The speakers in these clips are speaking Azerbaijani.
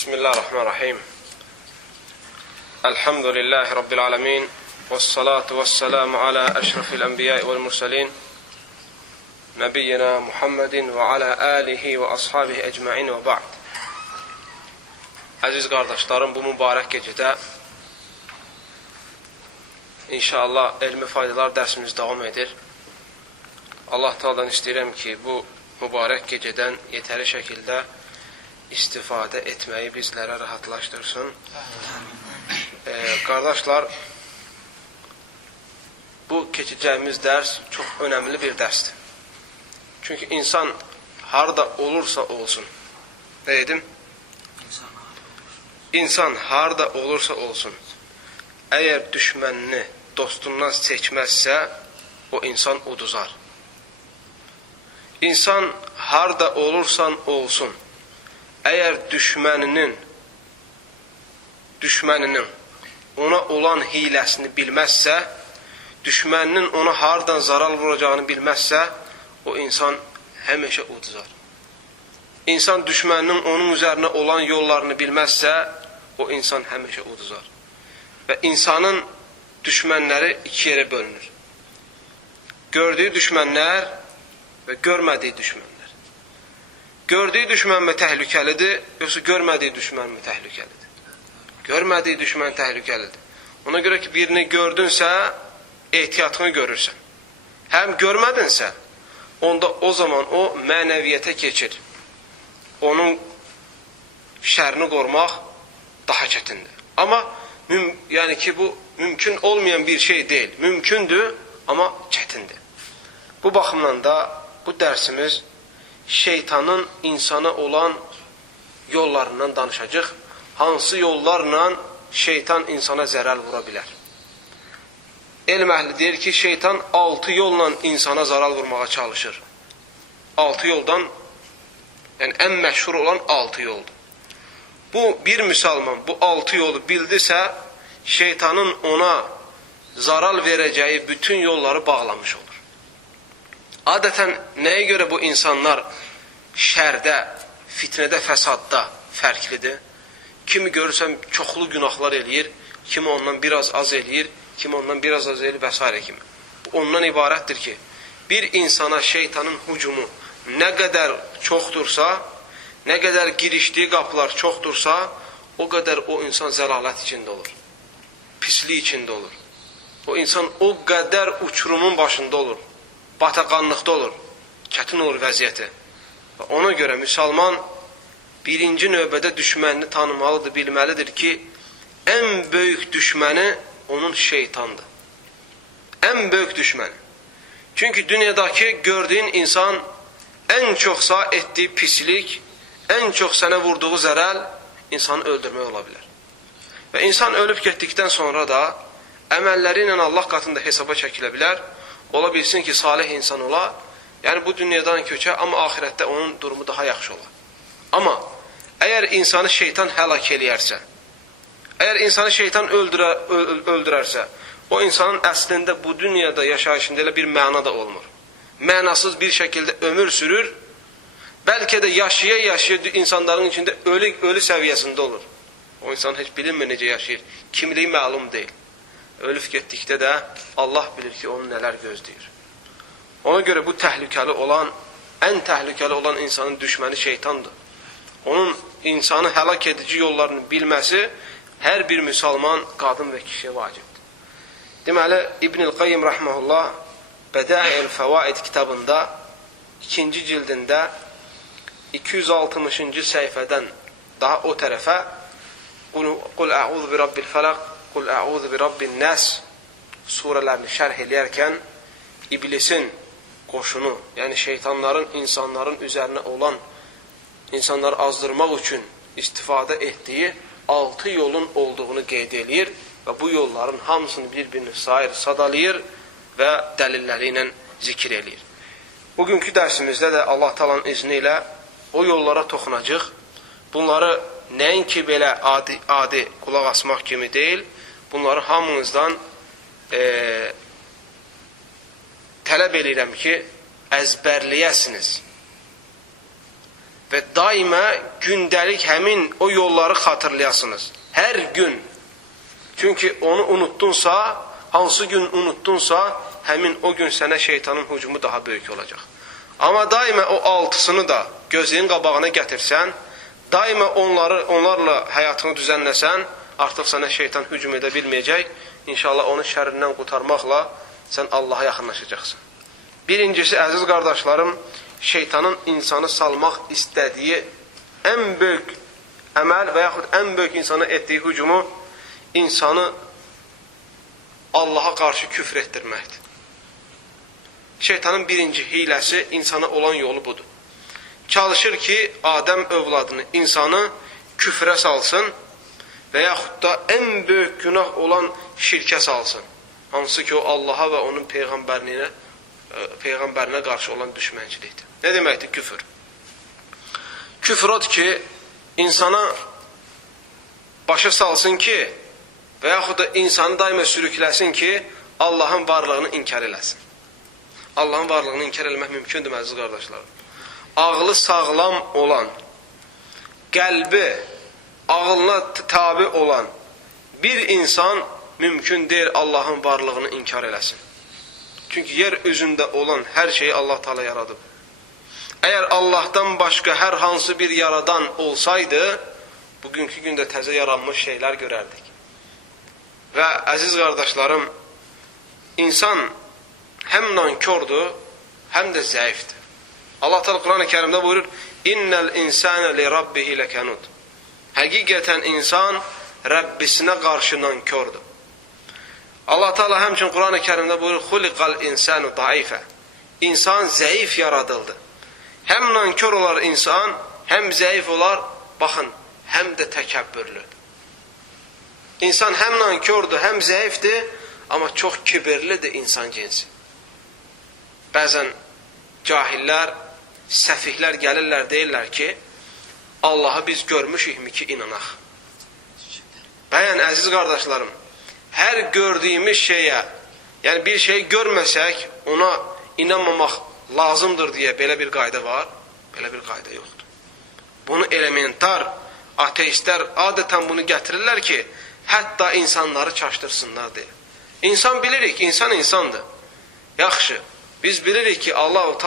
Bismillahirrahmanirrahim. Elhamdülillahi Rabbil alemin. Vessalatu vesselamu ala eşrefil enbiyai vel mursalin. Nebiyyina Muhammedin ve ala alihi ve ashabihi ecma'in ve ba'd. Aziz kardeşlerim, bu mübarək gecədə inşallah elmi faydalar dərsimiz davam edir. Allah Teala'dan istəyirəm ki, bu mübarək gecədən yetəri şəkildə istifadə etməyi bizlərə rahatlaşdırsın. Qardaşlar, bu keçəcəyimiz dərs çox önəmli bir dərsdir. Çünki insan harada olursa olsun, nə dedim? İnsan harada olursa olsun, əgər düşmənini dostundan seçməzsə, o insan uduzar. İnsan harada olursan olsun, əgər düşməninin ona olan hiləsini bilməzsə, düşməninin ona haradan zarar vuracağını bilməzsə, o insan həmişə uduzar. İnsan düşməninin onun üzərinə olan yollarını bilməzsə, o insan həmişə uduzar. Və insanın düşmənləri iki yerə bölünür. Gördüyü düşmənlər və görmədiyi düşmənlər. Gördüyü düşmən mi təhlükəlidir, yoxsa görmədiyi düşmən mi təhlükəlidir? Görmədiyi düşmən təhlükəlidir. Ona görə ki, birini gördünsə, ehtiyatını görürsən. Həm görmədinsə, onda o zaman o mənəviyyətə keçir. Onun şərini qorumaq daha çətindir. Amma yəni ki, bu mümkün olmayan bir şey deyil. Mümkündür, amma çətindir. Bu baxımdan da bu dərsimiz şeytanın insana olan yollarından danışacaq. Hansı yollarla şeytan insana zərər vura bilər? Elm əhli deyir ki, şeytan 6 yolla insana zarar vurmağa çalışır. 6 yoldan, yəni ən məşhur olan 6 yoldur. Bu, bir müsəlman bu 6 yolu bildirsə, şeytanın ona zarar verəcəyi bütün yolları bağlamış olur. Adətən nəyə görə bu insanlar şərdə, fitnədə, fəsadda fərqlidir? Kimi görürsəm çoxlu günahlar eləyir, kimi ondan biraz az eləyir, kimi ondan biraz az eləyir və s. kimi. Ondan ibarətdir ki, bir insana şeytanın hücumu nə qədər çoxdursa, nə qədər girişdiyi qapılar çoxdursa, o qədər o insan zəlalət içində olur, pislik içində olur. O insan o qədər uçurumun başında olur, bataqanlıqda olur, çətin olur vəziyyəti. Və ona görə müsəlman birinci növbədə düşmənini tanımalıdır, bilməlidir ki, ən böyük düşməni onun şeytandır. Ən böyük düşməni. Çünki dünyadakı gördüyün insan ən çoxsa etdiyi pislik, ən çox sənə vurduğu zərər insanı öldürmək ola bilər. Və insan ölüb getdikdən sonra da əməlləri ilə Allah qatında hesaba çəkilə bilər. Ola bilsin ki, salih insan ola, yəni bu dünyadan köçə, amma ahirətdə onun durumu daha yaxşı ola. Amma əgər insanı şeytan həlak eləyərsə, əgər insanı şeytan öldürərsə, o insanın əslində bu dünyada yaşayışında elə bir məna da olmur. Mənasız bir şəkildə ömür sürür, bəlkə də yaşaya-yaşaya insanların içində ölü səviyyəsində olur. O insan heç bilinmir necə yaşayır, kimliyi məlum deyil. Ölüb getdikdə də Allah bilir ki, onu nələr gözləyir. Ona görə bu təhlükəli olan, ən təhlükəli olan insanın düşməni şeytandır. Onun insanı həlak edici yollarını bilməsi hər bir müsəlman, qadın və kişiyə vacibdir. Deməli, İbn-i Qayyim rəhməhullah Bədə'il Fəvaid kitabında 2-ci cildində 260-cı səhifədən daha o tərəfə Qul ə'udhu bi rabbil fələq, Qul ə'udhu bi rabbin nəs surələrini şərh eləyərkən iblisin qoşunu, yəni şeytanların insanların üzərinə olan insanları azdırmaq üçün istifadə etdiyi 6 yolun olduğunu qeyd eləyir və bu yolların hamısını bir-birini sayır, sadalayır və dəlilləri ilə zikr eləyir. Bugünkü dərsimizdə də Allah Taala'nın izni ilə o yollara toxunacaq. Bunları nəinki belə adi qulaq asmaq kimi deyil, bunları hamınızdan tələb edirəm ki, əzbərləyəsiniz. və daima gündəlik həmin o yolları xatırlayasınız. Hər gün. Çünki onu unutdunsa, hansı gün unutdunsa, həmin o gün sənə şeytanın hücumu daha böyük olacaq. Amma daima o altısını da gözünün qabağına gətirsən, daima onlarla həyatını düzənləsən, artıq sənə şeytan hücum edə bilməyəcək. İnşallah onu şərrindən qurtarmaqla sən Allaha yaxınlaşacaqsın. Birincisi, əziz qardaşlarım, şeytanın insanı salmaq istədiyi ən böyük əməl və yaxud ən böyük insana etdiyi hücumu insanı Allaha qarşı küfr etdirməkdir. Şeytanın birinci hiləsi insana olan yolu budur. Çalışır ki, Adəm övladını, insanı küfrə salsın və yaxud da ən böyük günah olan şirkə salsın. Hansı ki, o Allaha və onun Peyğəmbərinə qarşı olan düşmənçilikdir. Nə deməkdir küfür? Küfür odur ki, insana başa salsın ki, və yaxud da insanı daima sürükləsin ki, Allahın varlığını inkar eləsin. Allahın varlığını inkar eləmək mümkündür, əziz qardaşlarım. Ağlı sağlam olan, qəlbi ağlına tabi olan bir insan mümkün deyil Allahın varlığını inkar eləsin. Çünki yer üzündə olan hər şeyi Allah Teala yaradıb. Əgər Allahdan başqa hər hansı bir yaradan olsaydı, bugünkü gündə təzə yaranmış şeylər görərdik. Və əziz qardaşlarım, insan həm nankordur, həm də zəifdir. Allah Teala Quran-ı Kərimdə buyurur: "İnnel insane li rabbihi lekanud." Həqiqətən insan Rəbbisinə qarşı nankordur. Allah Teala həmçinin Quran-ı Kərimdə buyurur: "Xuliqal insanu daifa." İnsan zəif yaradıldı. Həm nankor olar insan, həm zəif olar, baxın, həm də təkəbbürlü. İnsan həm nankordur, həm zəifdir, amma çox kibirlidir insan cinsi. Bəzən cahillər, səfihlər gəlirlər, deyirlər ki, Allahı biz görmüşükmü ki, inanaq. Bəyən, əziz qardaşlarım, hər gördüyümüz şeyə, yəni bir şey görməsək, ona inanmamaq lazımdır deyə belə bir qayda var, belə bir qayda yoxdur. Bunu elementar ateistlər adətən bunu gətirirlər ki, hətta insanları çaşdırsınlar deyə. İnsan bilirik, insan insandır. Yaxşı, biz bilirik ki, Allah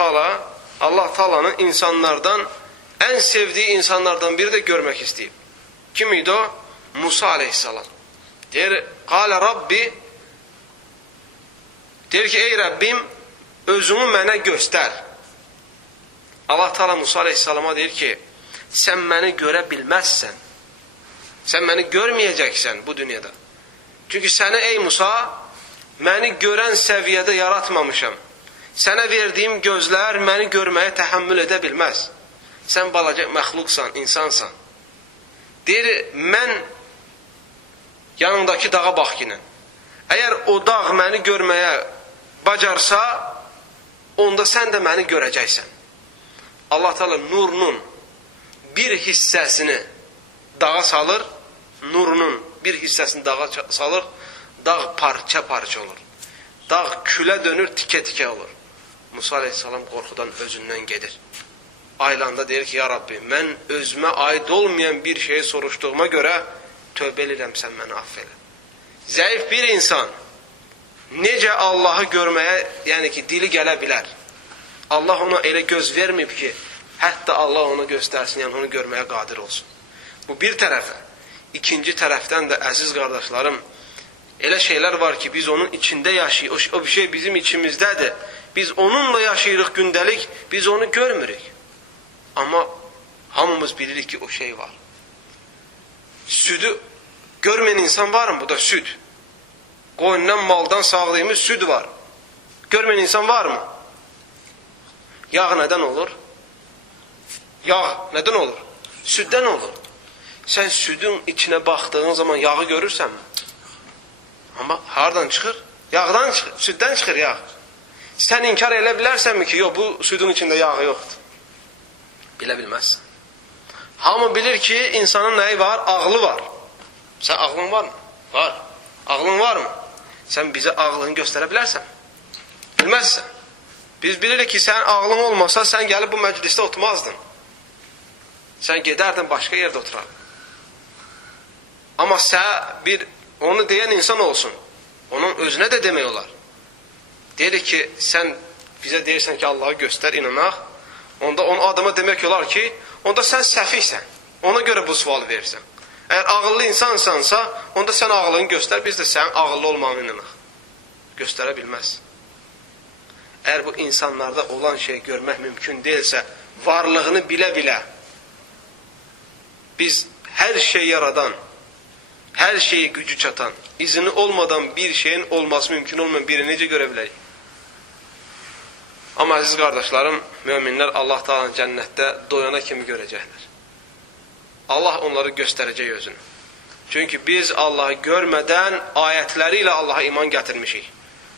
Taala'nın insanlardan, ən sevdiyi insanlardan biri də görmək istəyib. Kim idi o? Musa aleyhissalam. Deyir, qalə Rabbi, deyir ki, ey Rəbbim, özümü mənə göstər. Allah Teala Musa aleyhissalama deyir ki, sən məni görə bilməzsən. Sən məni görməyəcəksən bu dünyada. Çünki səni ey Musa, məni görən səviyyədə yaratmamışam. Sənə verdiyim gözlər məni görməyə təhəmmül edə bilməz. Sən balaca məxluqsan, insansan. Deyir, mən yanındakı dağa bax yine. Əgər o dağ məni görməyə bacarsa, onda sən də məni görəcəksən. Allah Teala nurunun bir hissəsini dağa salır, nurunun bir hissəsini dağa salır, dağ parça-parça olur. Dağ külə dönür, tikə-tikə olur. Musa aleyhissalam qorxudan özündən gedir. Aylanda deyir ki, ya Rabbi, mən özümə aid olmayan bir şeyi soruşduğuma görə tövbə edirəm, sən məni affelə. Zəif bir insan necə Allahı görməyə, yəni ki, dili gələ bilər. Allah ona elə göz verməyib ki, hətta Allah ona göstərsin, yəni onu görməyə qadir olsun. Bu bir tərəfə. İkinci tərəfdən də, əziz qardaşlarım, elə şeylər var ki, biz onun içində yaşayırıq, o bir şey bizim içimizdədir. Biz onunla yaşayırıq gündəlik, biz onu görmürük. Amma hamımız bilirik ki, o şey var. Südü görməyən insan var mı? Bu da süd. Qoyundan, maldan sağladığımız süd var. Görməyən insan var mı? Yağ nədən olur? Yağ nədən olur? Süddən olur. Sən südün içinə baxdığın zaman yağı görürsənmi? Amma hardan çıxır? Yağdan çıxır, süddən çıxır yağ. Sən inkar elə bilərsənmi ki, yox, bu südün içində yağı yoxdur? Bilə bilməzsən. Hamı bilir ki, insanın nəyi var? Ağlı var. Sən ağlın var mı? Var. Ağlın var mı? Sən bizə ağlını göstərə bilərsən? Bilməzsən. Biz bilirik ki, sən ağlın olmasa, sən gəlib bu məclisdə oturmazdın. Sən gedərdin başqa yerdə oturardın. Amma onu deyən insan olsun. Onun özünə də demək olar. Deyirik ki, sən bizə deyirsən ki, Allahı göstər, inanaq. Onda onu adama demək olar ki, onda sən səfihsən. Ona görə bu sual verirsən. Əgər ağıllı insansansa, onda sən ağıllığını göstər, biz də sənin ağıllı olmağını inanaq. Göstərə bilməz. Əgər bu insanlarda olan şey görmək mümkün deyilsə, varlığını bilə-bilə, biz hər şey yaradan, hər şeyi gücü çatan, izini olmadan bir şeyin olması mümkün olmayan biri necə görə bilərik? Amma əziz qardaşlarım, möminlər Allah Taala'nın cənnətdə doyana kimi görəcəklər. Allah onları göstərəcək özünü. Çünki biz Allahı görmədən ayətləri ilə Allaha iman gətirmişik.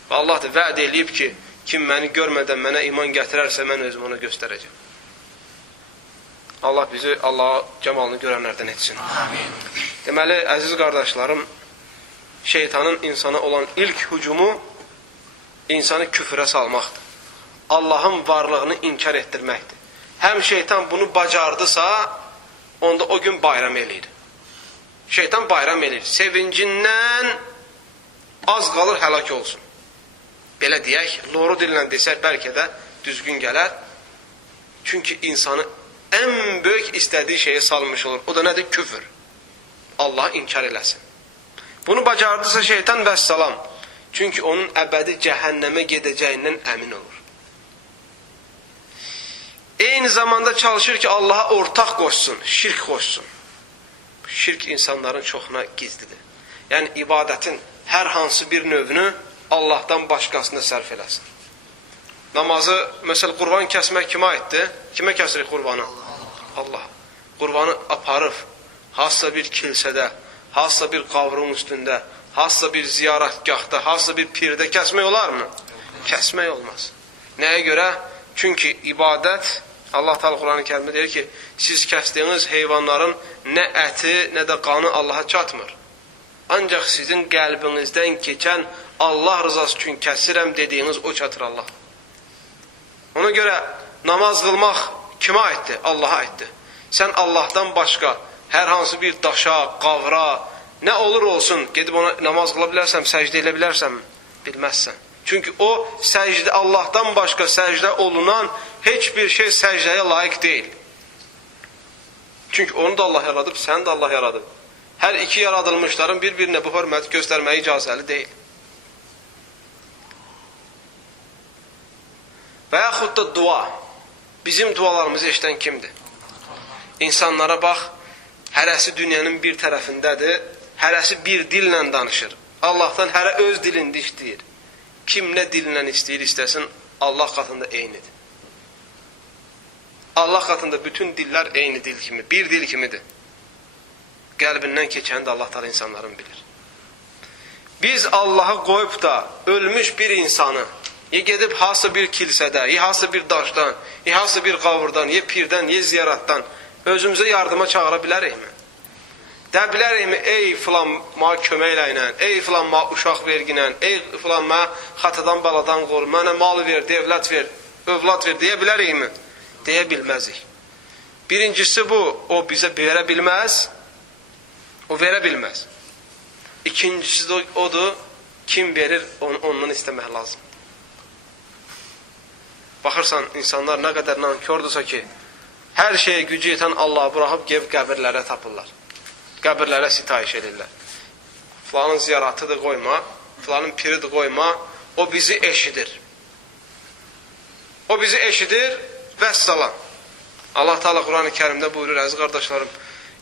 Və Allah da vəd eləyib ki, kim məni görmədən mənə iman gətirərsə, mən özüm ona göstərəcəm. Allah bizi Allah'a cəmalını görənlərdən etsin. Amin. Deməli, əziz qardaşlarım, şeytanın insana olan ilk hücumu insanı küfrə salmaqdır. Allahın varlığını inkar etdirməkdir. Həm şeytan bunu bacardısa, onda o gün bayram eləyir. Şeytan bayram eləyir. Sevincindən az qalır həlak olsun. Belə deyək, loru dillə desək bəlkə də düzgün gələr. Çünki insanı ən böyük istədiyi şeyə salmış olur. O da nədir? Küfür. Allah inkar eləsin. Bunu bacardısa şeytan vəssalam. Çünki onun əbədi cəhənnəmə gedəcəyindən əmin olur. Eyni zamanda çalışır ki, Allaha ortaq qoşsun, şirk qoşsun. Şirk insanların çoxuna gizlidir. Yəni, ibadətin hər hansı bir növünü Allahdan başqasına sərf eləsin. Namazı, məsəl, qurban kəsmək kimə aiddir? Kimə kəsirik qurbanı? Allah. Qurbanı aparıb, hansısa bir kilsədə, hansısa bir qavrun üstündə, hansısa bir ziyarətgahda, hansısa bir pirdə kəsmək olarmı? Kəsmək olmaz. Nəyə görə? Çünki ibadət, Allah Teala Quran-ı Kərimdə deyir ki, siz kəsdiyiniz heyvanların nə əti, nə də qanı Allaha çatmır. Ancaq sizin qəlbinizdən keçən Allah rızası üçün kəsirəm dediyiniz o çatır Allah. Ona görə namaz qılmaq kimə aiddir? Allaha aiddir. Sən Allahdan başqa hər hansı bir daşa, qavra, nə olur olsun, gedib ona namaz qıla bilərsən, səcdə elə bilərsən, bilməzsən. Çünki o səcdə, Allahdan başqa səcdə olunan heç bir şey səcdəyə layiq deyil. Çünki onu da Allah yaradıb, səni də Allah yaradıb. Hər iki yaradılmışların bir-birinə bu hörmət göstərməyə icazəli deyil. Və yaxud da dua. Bizim dualarımızı eşidən kimdir? İnsanlara bax, hərəsi dünyanın bir tərəfindədir, hərəsi bir dillə danışır. Allahdan hərə öz dilində istəyir. Kim nə dillə istəyir, istəsin, Allah qatında eynidir. Allah qatında bütün dillər eyni dil kimi, bir dil kimidir. Qəlbindən keçəni də Allah Teala insanların bilir. Biz Allahı qoyub da ölmüş bir insanı, ya gedib hansısa bir kilsədə, ya hansısa bir daşdan, ya hansısa bir qavurdan, ya pirdən, ya ziyaratdan özümüzə yardıma çağıra bilərikmi? Də bilərikmi, ey filan mənə kömək eləyinən, ey filan mənə uşaq verginən, ey filan mənə xatadan baladan qor, mənə mal ver, devlət ver, övlad ver, deyə bilərikmi? Deyə bilməzik. Birincisi bu, o bizə verə bilməz, o verə bilməz. İkincisi de odur, kim verir, ondan istəmək lazım. Baxırsan, insanlar nə qədər nankordursa ki, hər şeyə gücü yetən Allahı buraxıb gəlib qəbirlərə tapırlar. Qəbirlərə sitayiş edirlər. Filanın ziyaratıdır qoyma, filanın piridir qoyma, o bizi eşidir. O bizi eşidir, vəssalam. Allah Teala Quran-ı Kərimdə buyurur, əziz qardaşlarım,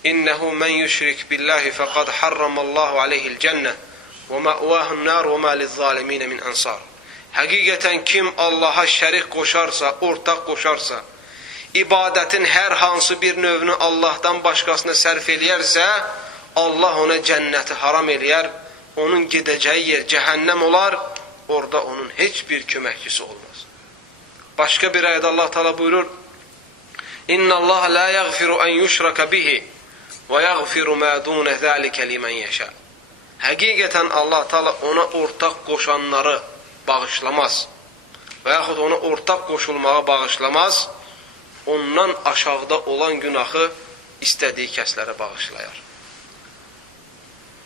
İnnehu men yüşrik billahi fəqad harramallahu aleyhil cənnə və mə'vahun nar və mə lizzaliminə min ansar. Həqiqətən kim Allaha şərik qoşarsa, ortaq qoşarsa, ibadətin hər hansı bir növünü Allahdan başqasına sərf eləyərsə, Allah ona cənnəti haram eləyər, onun gedəcəyi yer cəhənnəm olar, orada onun heç bir köməkçisi olmaz. Başqa bir ayədə Allah Teala buyurur, İnna Allah la yaghfiru an yushraka bihi və yaghfiru ma dun zalika limen yasha. Həqiqətən Allah Teala ona ortaq qoşanları bağışlamaz və yaxud ona ortaq qoşulmağı bağışlamaz. Ondan aşağıda olan günahı istədiyi kəslərə bağışlayar.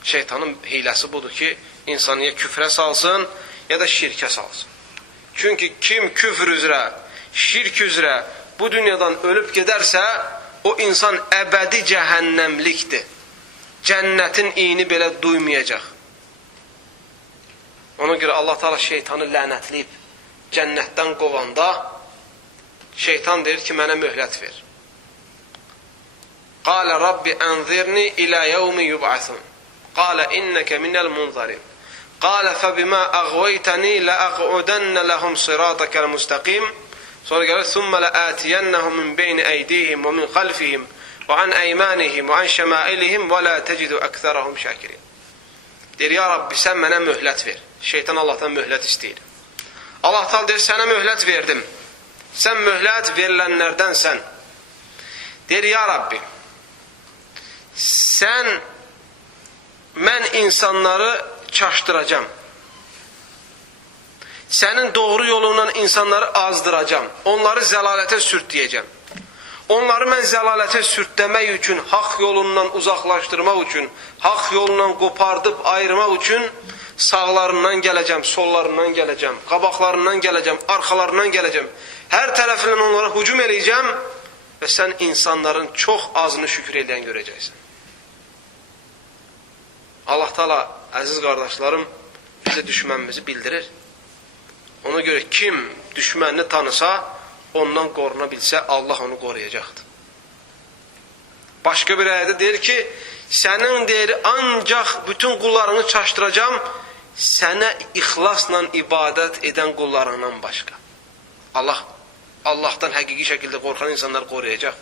Şeytanın hiləsi budur ki, insanı ya küfrə salsın, ya da şirkə salsın. Çünki kim küfr üzrə, şirk üzrə bu dünyadan ölüb gedərsə, o insan əbədi cəhənnəmlikdir. Cənnətin iyini belə duymayacaq. Ona görə Allah Teala şeytanı lənətləyib, cənnətdən qovanda, şeytan deyir ki, mənə möhlət ver. Qalə Rabbi ənzirni ilə yevmi yub'asun. Qalə innəkə minəl munzarin. Qalə fəbimə əğvəytəni ləəq'udənnə ləhum siratəkəl müstəqim. Sonra gəlir, thumma la'atiyannahum min bayni aydihim və min xalfihim və an aymanihim və an şəmailihim və la tecidu əksərahum şakirin. Deyir, ya Rabbi, sən mənə möhlət ver. Şeytan Allahdan möhlət istəyir. Allah Teala deyir, sənə möhlət verdim. Sən möhlət verilənlərdənsən. Deyir, ya Rabbi, mən insanları çaşdıracam. Sənin doğru yolundan insanları azdıracam. Onları zəlalətə sürtləyəcəm. Onları mən zəlalətə sürtləmək üçün, haqq yolundan uzaqlaşdırmaq üçün, haqq yolundan qopardıb ayırmaq üçün sağlarından gələcəm, sollarından gələcəm, qabaqlarından gələcəm, arxalarından gələcəm. Hər tərəfindən onlara hücum eləyəcəm və sən insanların çox azını şükür edən görəcəksən. Allah Teala, əziz qardaşlarım, bizə düşmənimizi bildirir. Ona görə kim düşmənini tanısa, ondan qoruna bilsə, Allah onu qoruyacaqdır. Başqa bir ayədə deyir ki, sənin deyir, ancaq bütün qullarını çaşdıracam, sənə ixlasla ibadət edən qullarından başqa. Allahdan həqiqi şəkildə qorxan insanlar qoruyacaq.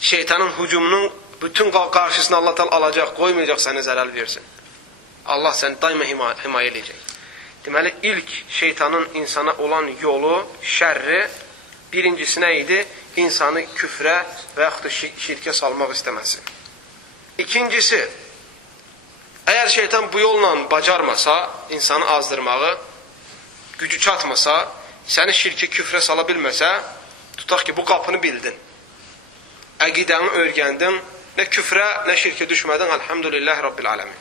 Şeytanın hücumunun bütün qarşısını Allah Teala alacaq, qoymayacaq sənə zərər versin. Allah səni daima himayə eləyəcək. Deməli, ilk şeytanın insana olan yolu, şərri, birincisi nə idi? İnsanı küfrə və yaxud da şirkə salmaq istəməsi. İkincisi, əgər şeytan bu yolla bacarmasa, insanı azdırmağı, gücü çatmasa, səni şirkə, küfrə sala bilməsə, tutaq ki, bu qapını bildin. Əqidəni öyrəndin, nə küfrə, nə şirkə düşmədin, elhamdülillah Rabbil aləmin.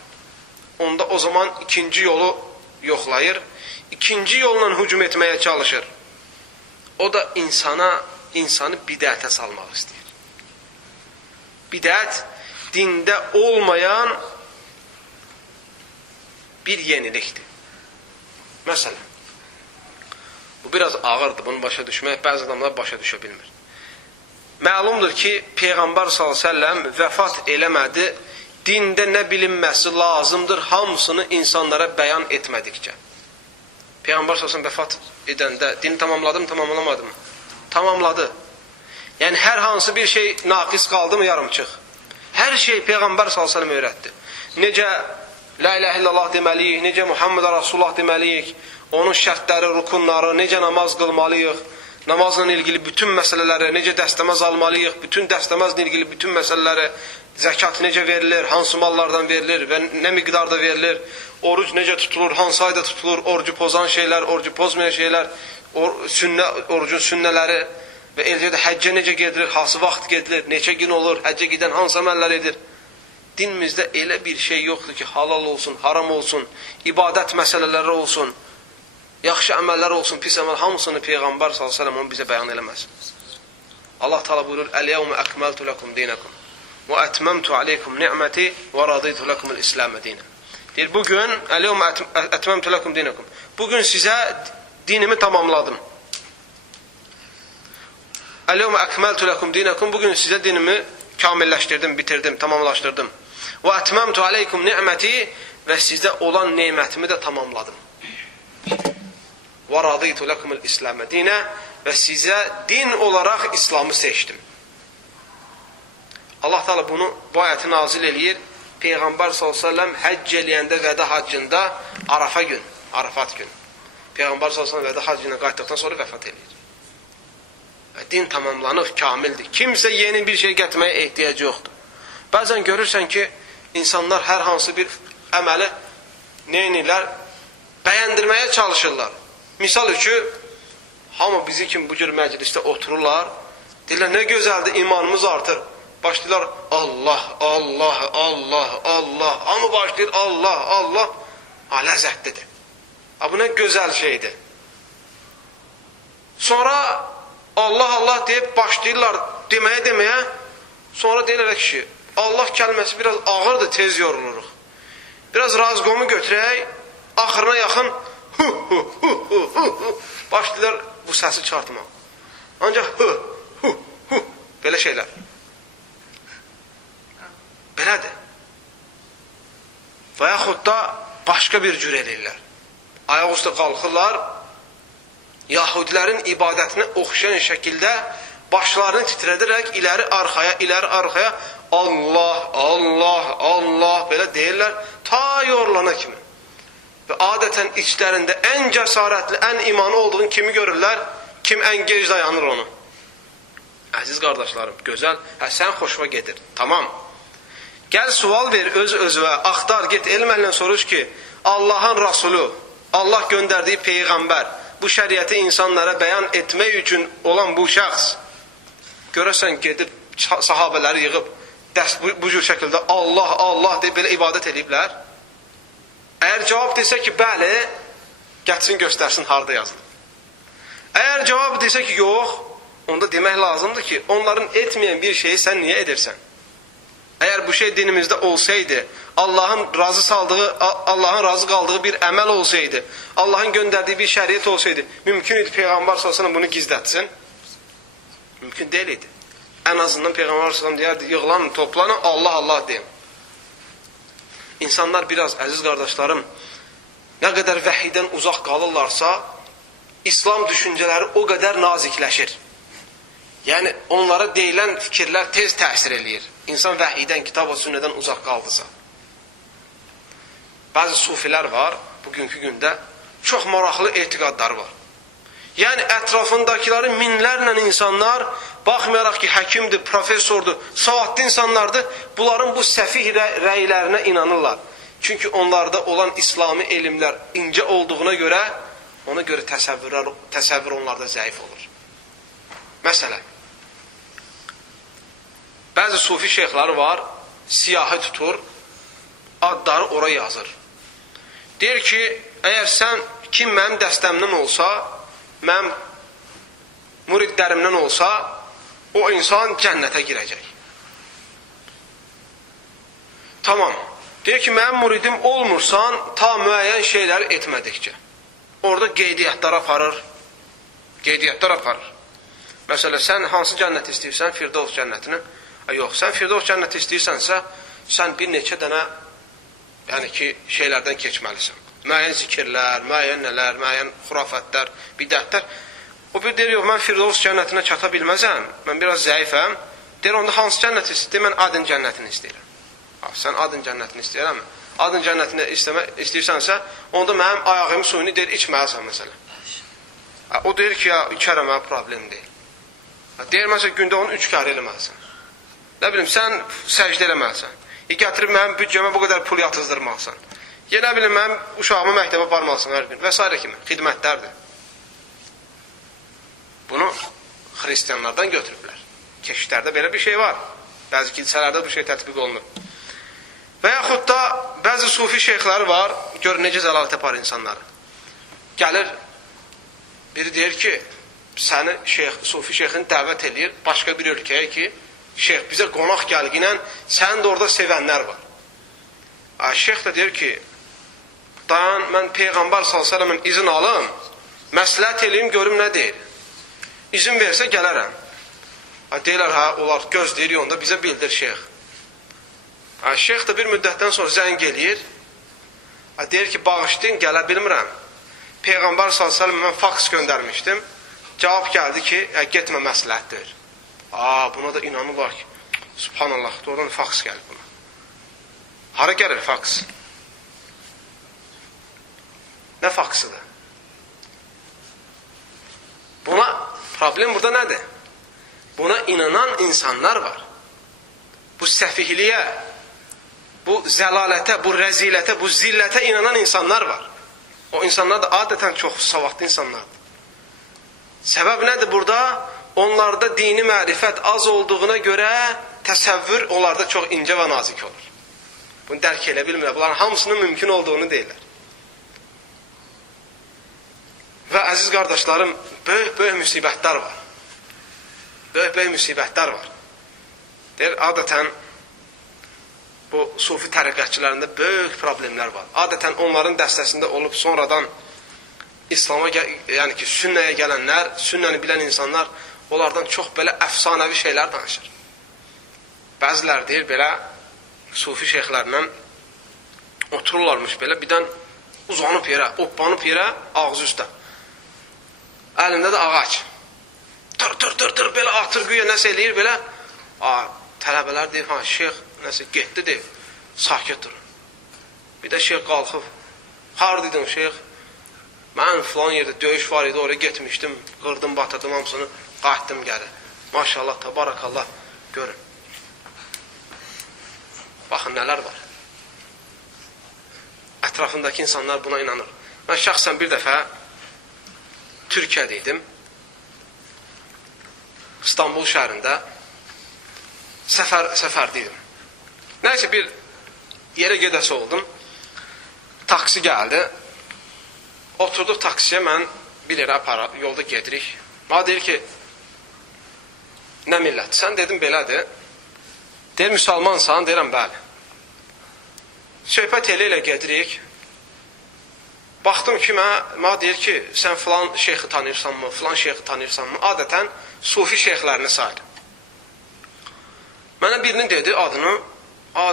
Onda o zaman ikinci yolu yoxlayır, ikinci yolla hücum etməyə çalışır. O da insanı bidətə salmaq istəyir. Bidət, dində olmayan bir yenilikdir. Məsələn, bu biraz ağırdır, bunu başa düşmək, bəzi adamlar başa düşə bilmir. Məlumdur ki, Peyğəmbər s.ə.v vəfat eləmədi, dində nə bilinməsi lazımdır, hamısını insanlara bəyan etmədikcə. Peyğəmbər s.ə.v vəfat edəndə din tamamladı mı, tamamlamadı mı? Tamamladı. Yəni, hər hansı bir şey naqis qaldı mı, yarımçıq. Hər şey Peyğəmbər s.ə.v öyrətdi. Necə La ilahe illallah deməliyik, necə Muhammed Rasulullah deməliyik, onun şərtləri, rukunları, necə namaz qılmalıyıq, namazla ilgili bütün məsələləri, necə dəstəməz almalıyıq, bütün dəstəməzlə ilgili bütün məsələləri, zəkat necə verilir, hansı mallardan verilir və nə miqdarda verilir, oruc necə tutulur, hansı ayda tutulur, orucu pozan şeylər, orucu pozmayan şeylər, orucun sünnələri və eləcə də həccə necə gedilir, hansı vaxt gedilir, neçə gün olur, həccə gedən hansı əməllər edir. Dinimizdə elə bir şey yoxdur ki, halal olsun, haram olsun, ibadət məsələləri olsun, yaxşı əməllər olsun, pis əməl, hamısını Peyğəmbər s.ə.v onu bizə bəyan eləməz. Allah Teala buyurur, Əl-yəvmə əkməltu ləkum dinəkum və ətməmtu aleykum ni'məti və radıytu ləkum el-İslamə dinə. Deyir, bugün, Əl-yəvmə ətməmtu ləkum dinəkum, bugün sizə dinimi tamamladım. Əl-yəvmə əkməltu ləkum dinəkum, bugün sizə dinimi kamilləşdirdim, bitirdim, tamamlaşdırdım. Və ətməmtu aleykum ni'məti və sizdə olan neymətimi də tamamladım. Və radıytu ləkum el-İslamə dinə və sizə din olaraq İslamı seçdim. Allah Teala bunu, bu ayəti nazil eləyir. Peyğəmbər s.ə.v həcc eləyəndə vədə haccında Arafat gün. Peyğəmbər s.ə.v vədə haccına qayıtdıqdan sonra vəfat eləyir. Din tamamlanıb, kamildir. Kimsə yeni bir şey gətirməyə ehtiyacı yoxdur. Bəzən görürsən ki, insanlar hər hansı bir əməli neynirlər? Bəyəndirməyə çalışırlar. Misal üçün, hamı bizi kimi bu cür məclisdə otururlar, deyirlər, nə gözəldir, imanımız artır. Başlayırlar Allah, Allah, Allah, Allah. Amma başlayır Allah, Allah. Ha, ləzzətlidir. Ha, bu nə gözəl şeydir. Sonra Allah, Allah deyib başlayırlar deməyə. Sonra deyirlər ki, Allah kəlməsi biraz ağırdır, tez yoruluruq. Biraz razqomu götürək, axırına yaxın başlayırlar bu səsi çıxartmaq. Ancaq belə şeylər. Belədir. Və yaxud da başqa bir cür edirlər. Ayaq üstə qalxırlar, Yahudilərin ibadətinə oxşayan şəkildə başlarını titrədirək iləri arxaya Allah, Allah, Allah belə deyirlər ta yorulana kimi. Və adətən içlərində ən cəsarətli, ən imanı olduğunu kimi görürlər, kim ən gec dayanır onu. Əziz qardaşlarım, gözəl, sən xoşuma gedir, tamam. Gəl sual ver öz-özünə, axtar, get elm əhlindən soruş ki, Allahın Rasulü, Allah göndərdiyi Peyğəmbər, bu şəriəti insanlara bəyan etmək üçün olan bu şəxs, görəsən gedib sahabələri yığıb, bu cür şəkildə Allah, Allah deyib belə ibadət ediblər. Əgər cavab desə ki, bəli, getsin göstərsin harada yazılır. Əgər cavab desə ki, yox, onda demək lazımdır ki, onların etməyən bir şeyi sən niyə edirsən? Əgər bu şey dinimizdə olsaydı, Allahın razı qaldığı bir əməl olsaydı, Allahın göndərdiyi bir şəriət olsaydı, mümkün idi Peyğəmbər sallallahu bunu gizlətsin? Mümkün deyil idi. Ən azından Peyğəmbər sallallahu deyərdi, yığılanın, toplanın, Allah, Allah deyin. İnsanlar biraz, əziz qardaşlarım, nə qədər vəhiydən uzaq qalırlarsa, İslam düşüncələri o qədər nazikləşir. Yəni, onlara deyilən fikirlər tez təsir eləyir. İnsan vəhiydən, kitab və sünnədən uzaq qaldısa. Bəzi sufilər var, bugünkü gündə çox maraqlı etiqadları var. Yəni, ətrafındakiləri minlərlə insanlar, baxmayaraq ki, həkimdir, professordur, savadlı insanlardır, bunların bu səfih rəylərinə inanırlar. Çünki onlarda olan İslami elmlər incə olduğuna görə, ona görə təsəvvür onlarda zəif olur. Məsələn, bəzi sufi şeyxləri var, siyahı tutur, adları ora yazır. Deyir ki, əgər sən kim mənim dəstəmdən olsa, mənim muridlərimdən olsa, o insan cənnətə girəcək. Tamam. Deyir ki, mənim muridim olmursan, ta müəyyən şeyləri etmədikcə. Orada qeydiyyatlar aparır. Qeydiyyatlar aparır. Məsələn, sən hansı cənnəti istəyirsən? Firdovs cənnətini. Yox, sən Firdovs cənnəti istəyirsənsə, sən bir neçə dənə şeylərdən keçməlisən. Müəyyən zikirlər, müəyyən nələr, müəyyən xurafətlər, bidətlər. O bir deyir, yox, mən Firdovs cənnətinə çata bilməzəm, mən biraz zəifəm. Deyir, onda hansı cənnəti istəyir? Mən Adın cənnətini istəyirəm. Sən Adın cənnətini istəyirəm. Adın cənnətini istəyirsənsə, onda mənim ayağımın suyunu deyir, içməlisən məsələn. O deyir ki, içərəm, mənə problem deyil. Deyir, məsələn, gündə onu 3 kərə eləməlisən. Nə bilim, sən səcdə eləməlisən. Gətirib mənim büdcəmə bu qədər pul yatızdırmalısan. Yenə bilim, mənim uşağımı məktəbə aparmalısan hər gün və s. kimi, xidmətlərdir. Bunu xristiyanlardan götürüblər. Keşişlərdə belə bir şey var. Bəzi kilsələrdə bu şey tətbiq olunur. Və yaxud da bəzi sufi şeyxləri var, gör necə zəlalət yapar insanları. Gəlir, biri deyir ki, səni sufi şeyxini dəvət edir başqa bir ölkəyə ki, şeyx bizə qonaq gəlginən sənin də orada sevənlər var. Şeyx də deyir ki, dayan, mən Peyğəmbər s.ə.v-in izin alım, məsləhət eləyim, görüm nə deyir. İzin versə gələrəm. Deyirlər, hə, olar, gözləyir, onda bizə bildir şeyx. Şeyx də bir müddətdən sonra zəng eləyir. Deyir ki, bağışlayın, gələ bilmirəm. Peyğəmbər s.ə.v mən faks göndərmişdim. Cavab gəldi ki, getmə məsləhətdir. Buna da inanırlar ki, subhanallah, oradan faks gəlir buna. Hara gəlir faks? Nə faksıdır? Buna, problem burada nədir? Buna inanan insanlar var. Bu səfihliyə, bu zəlalətə, bu rəzilətə, bu zillətə inanan insanlar var. O insanlar da adətən çox savadlı insanlardır. Səbəb nədir burada? Onlarda dini mərifət az olduğuna görə təsəvvür onlarda çox incə və nazik olur. Bunu dərk elə bilmirlər. Bunların hamısının mümkün olduğunu deyirlər. Və əziz qardaşlarım, böyük müsibətlər var. Böyük müsibətlər var. Deyir, adətən bu sufi təriqətçilərində böyük problemlər var. Adətən onların dəstəsində olub sonradan İslam'a, yəni ki, sünnəyə gələnlər, sünnəni bilən insanlar onlardan çox belə əfsanəvi şeylər danışır. Bəzilər deyir, belə sufi şeyxlərlə otururlarmış belə, birdən uzanıb yerə, oppanıb yerə, ağzı üstə. Əlində də ağac. Tır, belə atır güya, nəsə eləyir, belə. Tələbələr deyir, şeyx nəsə getdi deyir, sakit durun. Bir də şeyx qalxıb, hardaydın şeyx? Mən filan yerdə döyüş var idi, oraya getmişdim, qırdım, batırdım hamısını, qayıtdım gəlir. Maşallah, tabarakallah, görün. Baxın, nələr var. Ətrafındakı insanlar buna inanır. Mən şəxsən bir dəfə Türkiyədə idim. İstanbul şəhərində səfərdəydim. Nəysə bir yerə gedəsi oldum. Taksi gəldi. Oturduq taksiyə, mən bir yerə yolda gedirik. Bana deyir ki, nə millət? Sən dedim belədir. Deyir, müsəlmansan? Deyirəm, bəli. Söhbət elə gedirik. Baxdım ki, mənə deyir ki, sən filan şeyxi tanıyırsanmı, filan şeyxi tanıyırsanmı? Adətən sufi şeyxlərini sayır. Mənə birinin dedi adını,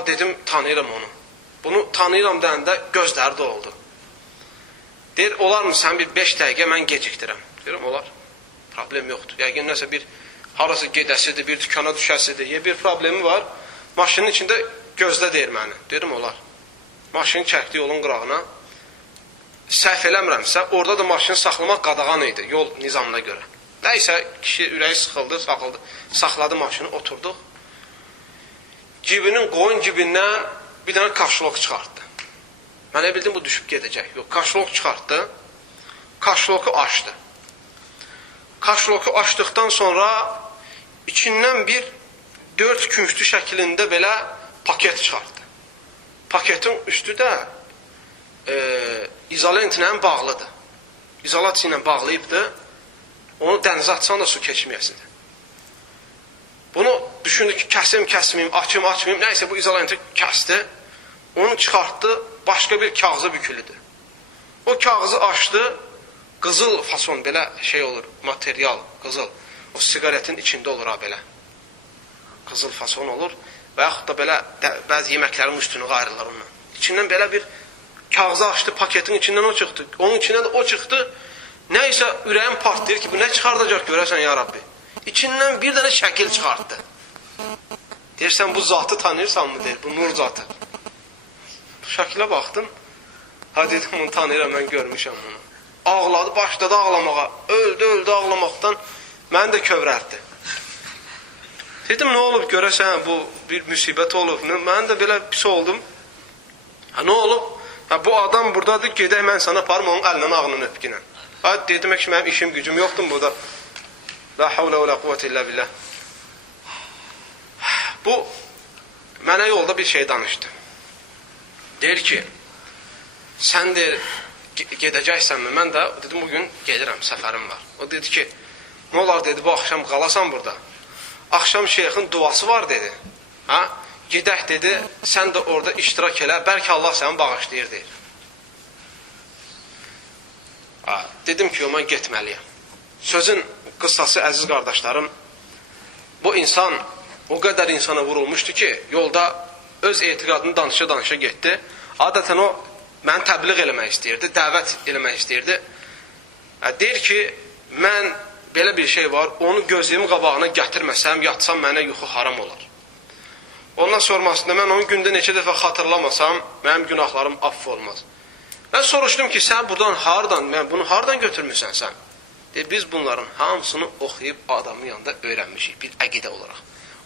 dedim, tanıyıram onu. Bunu tanıyıram deyəndə gözləri də oldu. Deyir, olar mı sən bir 5 dəqiqə mən gecikdirəm? Deyirəm, olar. Problem yoxdur. Yəqin nəsə bir harası gedəsidir, bir dükana düşəsidir, ya bir problemi var. Maşının içində gözlə deyir məni. Deyirəm, olar. Maşını çəkdi yolun qırağına. Səhv eləmirəmsə, orada da maşını saxlamaq qadağan idi, yol nizamına görə. Nəysə, kişi ürəyi sıxıldı, saxladı maşını, oturduq. Cibinin, qoyun cibindən bir dənə kaşlok çıxartdı. Mən elə bildim, bu düşüb gedəcək. Yox, kaşlok çıxartdı, kaşloku açdı. Kaşloku açdıqdan sonra içindən bir 4 künclü şəklində belə paket çıxartdı. Paketin üstü də izolentlə bağlıdır. İzolasiya ilə bağlayıbdır. Onu dənizə atsan da su keçməyəsidir. Bunu düşündü ki, kəsim, kəsməyim, açmayım. Nəysə bu izolenti kəsdi. Onu çıxartdı, başqa bir kağıza bükülüdür. O kağızı açdı, qızıl fason belə şey olur, material, qızıl. O sigaretin içində olur ha belə. Qızıl fason olur və yaxud da belə bəzi yeməklərin üstünü qayırırlar onunla. İçindən belə bir kağızı açdı, paketin içindən o çıxdı. Onun içindən də o çıxdı. Nəysə ürəyim partlayır ki, bu nə çıxardacaq görəsən ya Rabbi. İçindən bir dənə şəkil çıxartdı. Deyirsən, bu zatı tanıyırsanmı deyir, bu nur zatı. Bu şəkilə baxdım. Ha dedim, bunu tanıyıram, mən görmüşəm bunu. Ağladı, başladı ağlamağa. Öldü ağlamaqdan. Məni də kövrəltdi. Dedim, nə olub görəsən, bu bir müsibət olub. Mən də belə pis oldum. Nə olub? Bu adam buradadır, gedək mən sana aparım, onun əlindən ağlını öpkünə. Dedim ki, mənim işim gücüm yoxdur burada. La havlə və la quvvət illə billah. Bu, mənə yolda bir şey danışdı. Deyir ki, sən deyir, gedəcəksənmi? Mən də dedim, bugün gedirəm, səfərim var. O dedi ki, nə olar dedi, bu axşam qalasan burada. Axşam şeyxin duası var dedi. Gedək dedi, sən də orada iştirak elə, bəlkə Allah səni bağışlayır deyir. Dedim ki, mən getməliyəm. Sözün qıssası, əziz qardaşlarım, bu insan o qədər insana vurulmuşdu ki, yolda öz etiqadını danışa getdi. Adətən o, məni təbliğ eləmək istəyirdi, dəvət eləmək istəyirdi. Deyir ki, mən belə bir şey var, onu gözlüyüm qabağına gətirməsəm, yatsam mənə yuxu haram olar. Ondan sormasında mən onu gündə neçə dəfə xatırlamasam, mənim günahlarım aff olmaz. Mən soruşdum ki, sən buradan hardan, bunu hardan götürmüsən sən? Biz bunların hamısını oxuyub adamın yanında öyrənmişik, bir əqidə olaraq.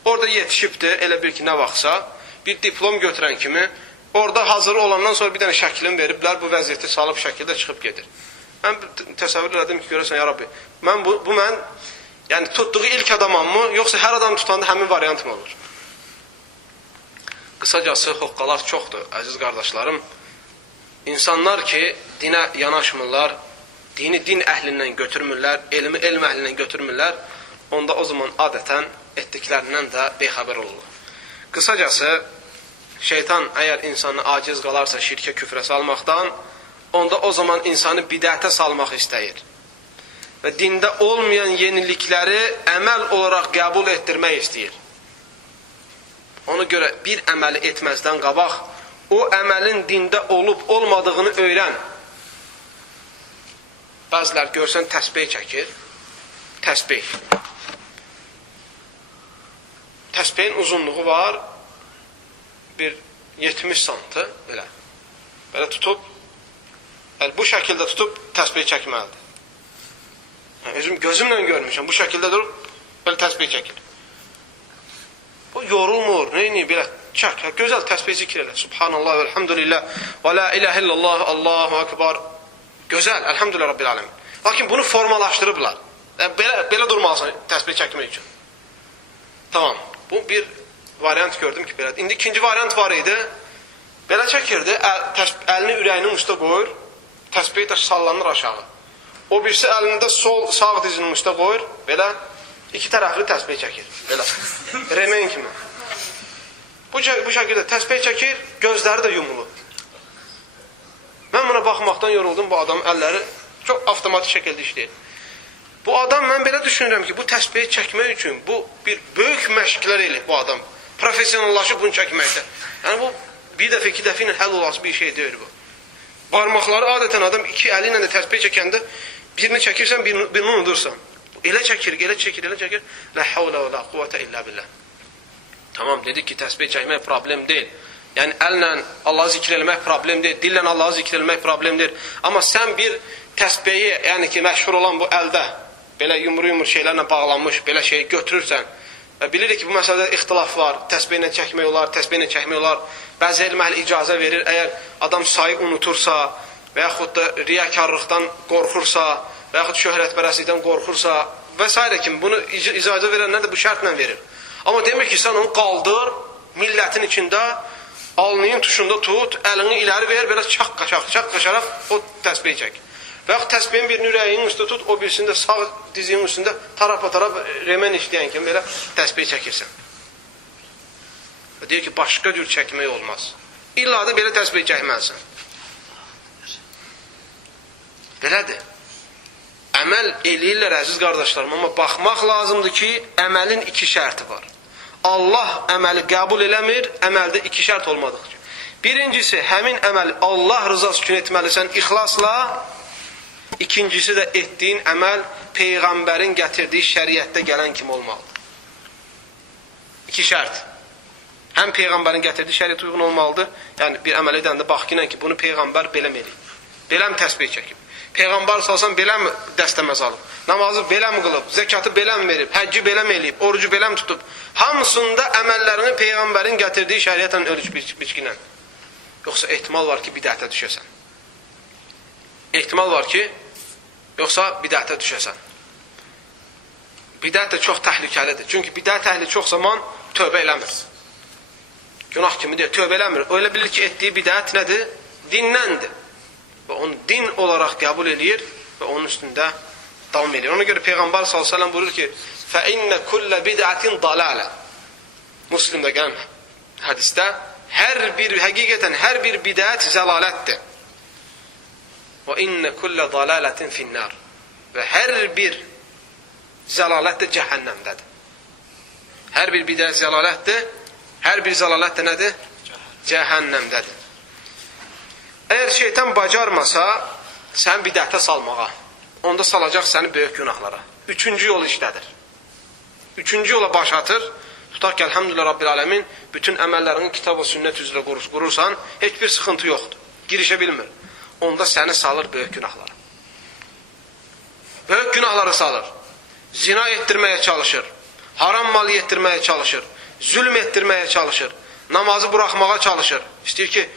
Orada yetişibdir, elə bir ki, nə vaxtsa, bir diplom götürən kimi, orada hazır olandan sonra bir dənə şəklini veriblər, bu vəziyyəti salıb şəkildə çıxıb gedir. Mən təsəvvür elədim ki, görəsən, ya Rabbi, bu mən, yəni tutduğu ilk adamam mı, yoxsa hər adam tutanda həmin variant mı olur? Qısacası hoqqalar çoxdur, əziz qardaşlarım. İnsanlar ki, dinə yanaşmırlar, dini din əhlindən götürmürlər, elmi elm əhlindən götürmürlər, onda o zaman adətən etdiklərindən də bexəbər olurlar. Qısacası, şeytan əgər insanı aciz qalarsa şirkə, küfrə salmaqdan, onda o zaman insanı bidətə salmaq istəyir. Və dində olmayan yenilikləri əməl olaraq qəbul etdirmək istəyir. Ona görə bir əməli etməzdən qabaq, o əməlin dində olub olmadığını öyrən. Bəzilər görsən təsbih çəkir. Təsbih. Təsbihin uzunluğu var bir 70 santı belə. Belə tutub, bu şəkildə tutub təsbih çəkməlidir. Özüm gözümlə görmüşəm, bu şəkildə durub belə təsbih çəkir. O yorulmur, neyini belə çək, gözəl təsbih zikr elə. Subhanallah, elhamdülillah, və la ilahe illallah, Allahu akbar. Gözəl, elhamdülillah Rabbil alemin. Lakin bunu formalaşdırıblar. Belə durmalısın təsbih çəkmək üçün. Tamam, bu bir variant gördüm ki, belə. İndi ikinci variant var idi. Belə çəkirdi, əlini ürəyinin üstə qoyur, təsbih də sallanır aşağı. O birisi əlində sağ dizinin üstə qoyur, belə iki tərəfli təsbih çəkir. Belə, remen kimi. Bu şəkildə təsbih çəkir, gözləri də yumulur. Mən buna baxmaqdan yoruldum, bu adam əlləri çox avtomatik şəkildə işləyir. Bu adam, mən belə düşünürəm ki, bu təsbihi çəkmək üçün bu bir böyük məşqlər eləyib bu adam. Profesionallaşıb bunu çəkməkdə. Yəni bu bir dəfə, iki dəfə ilə həll olası bir şey deyil bu. Barmaqları adətən adam iki əli ilə də təsbih çəkəndə birini çəkirsən, birini unudursan. Elə çəkir, elə çəkir, elə çəkir. La havlə və la quvvətə illə billah. Tamam, dedik ki, təsbih çəkmək problem deyil. Yəni əllə Allahı zikr eləmək problem deyil, dillə Allahı zikr eləmək problem deyil. Amma sən bir təsbihi, yəni ki, məşhur olan bu əldə belə yumru-yumru şeylərlə bağlanmış belə şey götürürsən və bilirik ki, bu məsələdə ixtilaf var. Təsbihlə çəkmək olar, təsbihlə çəkmək olar. Bəzi elm əhli icazə verir, əgər adam sayı unutursa və yaxud da riyakarlıqdan qorxursa və yaxud şöhrətpərəstlikdən qorxursa və s. kimi bunu icazə verənlər də bu şərtlə verir. Amma demir ki, sən onu qaldır, millətin içində alnının tuşunda tut, əlini iləri ver, belə çaq qaşaraq o təsbih çək. Və yaxud təsbihin birini ürəyinin üstə tut, o birisini də sağ dizinin üstündə taraf-taraf remen işləyən kimi belə təsbih çəkirsən. Və deyir ki, başqa cür çəkmək olmaz. İlla da belə təsbih çəkməlisən. Belədir. Əməl eləyirlər əziz qardaşlarım, amma baxmaq lazımdır ki, əməlin iki şərti var. Allah əməli qəbul eləmir, əməldə iki şərt olmadıqca. Birincisi, həmin əməli Allah rızası üçün etməlisən ixlasla. İkincisi də etdiyin əməl Peyğəmbərin gətirdiyi şəriətdə gələn kimi olmalıdır. İki şərt. Həm Peyğəmbərin gətirdiyi şəriət uyğun olmalıdır. Yəni bir əməl edəndə bax ki, bunu Peyğəmbər beləm eləyib. Beləm təsbih çəkib. Peyğəmbər salsan beləm dəstəməz alıb. Namazı beləm qılıb, zəkatı beləm verib, həcci beləm eləyib, orucu beləm tutub. Hamısında əməllərini Peyğəmbərin gətirdiyi şəriətlə ölç biçkinən. Yoxsa ehtimal var ki, bidətə düşəsən. Ehtimal var ki, yoxsa bidətə düşəsən. Bidət də çox təhlükəlidir. Çünki bidət əhli çox zaman tövbə eləmir. Günah kimi deyir, tövbə eləmir. Öyle bilir ki, etdiyi bidət nədir? Dinləndir. Və onu din olaraq qəbul edir və onun üstündə davam edir. Ona görə Peyğəmbər s.ə.v buyurur ki, فَإِنَّ كُلَّ بِدْعَةٍ ضَلَالَ Müslimdə gələn hədisdə həqiqətən hər bir bidət zəlalətdir. وَإِنَّ كُلَّ ضَلَالَةٍ فِي النَّارِ Və hər bir zəlalət də cəhənnəmdədir. Hər bir bidət zəlalətdir, hər bir zəlalət də nədir? Cəhənnəmdədir. Əgər şeytan bacarmasa, sən bidətə salmağa, onda salacaq səni böyük günahlara. Üçüncü yol işlədir. Üçüncü yola baş atır. Tutaq ki, elhamdülillah Rabbil alemin, bütün əməllərini kitab və sünnət üzrə qurursan, heç bir sıxıntı yoxdur. Girişə bilmir. Onda səni salır böyük günahlara. Böyük günahlara salır. Zina etdirməyə çalışır. Haram mal etdirməyə çalışır. Zülm etdirməyə çalışır. Namazı buraxmağa çalışır. İstəyir ki,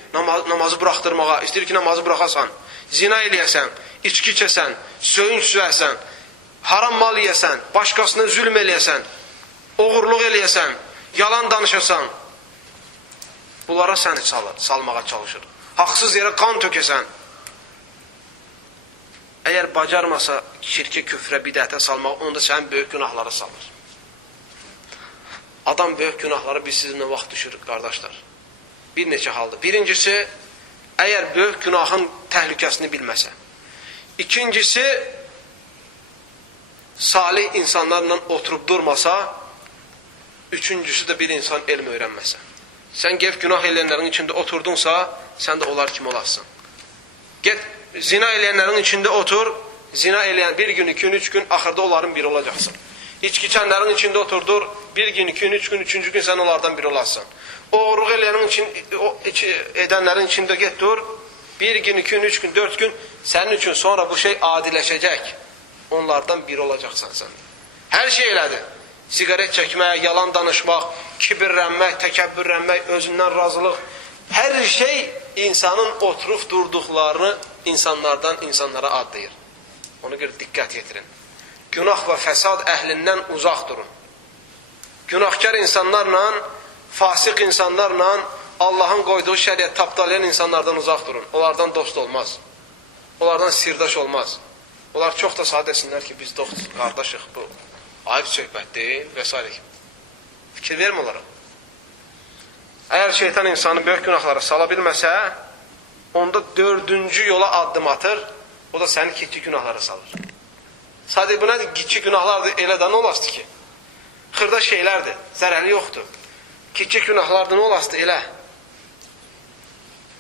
namazı buraxdırmağa, istəyir ki, namazı buraxasan. Zina eləyəsən, içki içəsən, söyünç süzəsən, haram mal yeyəsən, başqasına zülm eləyəsən, oğurluq eləyəsən, yalan danışasan. bunlara səni salmağa çalışır. Haqsız yerə qan tökəsən. Əgər bacarmasa şirkə, küfrə, bidətə salmaq, onda sənin böyük günahlara salır. Adam böyük günahları biz sizinlə vaxt düşürük, qardaşlar. Bir neçə halda. Birincisi, əgər böyük günahın təhlükəsini bilməsə. İkincisi, salih insanlarla oturub durmasa. Üçüncüsü də bir insan elm öyrənməsə. Sən gəlib günah eləyənlərin içində oturdunsa, sən də onlar kimi olasın. Get, zina eləyənlərin içində otur, zina eləyən bir gün, 2 gün, 3 gün, axırda onların biri olacaqsın. İçki içənlərin içində oturdur, bir gün, 2 gün, 3 gün, 3-cü gün sən onlardan biri olasın. Oğurluq edənlərin içində get dur, bir gün, 2 gün, 3 gün, 4 gün, sənin üçün sonra bu şey adiləşəcək. Onlardan biri olacaqsan sən. Hər şey elədir. Sigaret çəkmək, yalan danışmaq, kibirlənmək, təkəbbürlənmək, özündən razılıq. Hər şey insanın oturub durduqlarını insanlardan insanlara adlayır. Ona görə diqqət yetirin. Günah və fəsad əhlindən uzaq durun. Günahkar insanlarla, fasıq insanlarla, Allahın qoyduğu şəriət tapdalayan insanlardan uzaq durun. Onlardan dost olmaz. Onlardan sirdaş olmaz. Onlar çox da sadə desinlər ki, biz dost, qardaşıq, bu ayıb söhbət deyil və s. Fikir vermə onlara. Əgər şeytan insanı böyük günahlara sala bilməsə, onda 4-cü yola addım atır, o da səni kiçik günahlara salır. Sadəcə bu nədir? Kiçik günahlardır, elə də nə olasdı ki? Xırda şeylərdir, zərəli yoxdur. Kiçik günahlardır, nə olasdı, elə.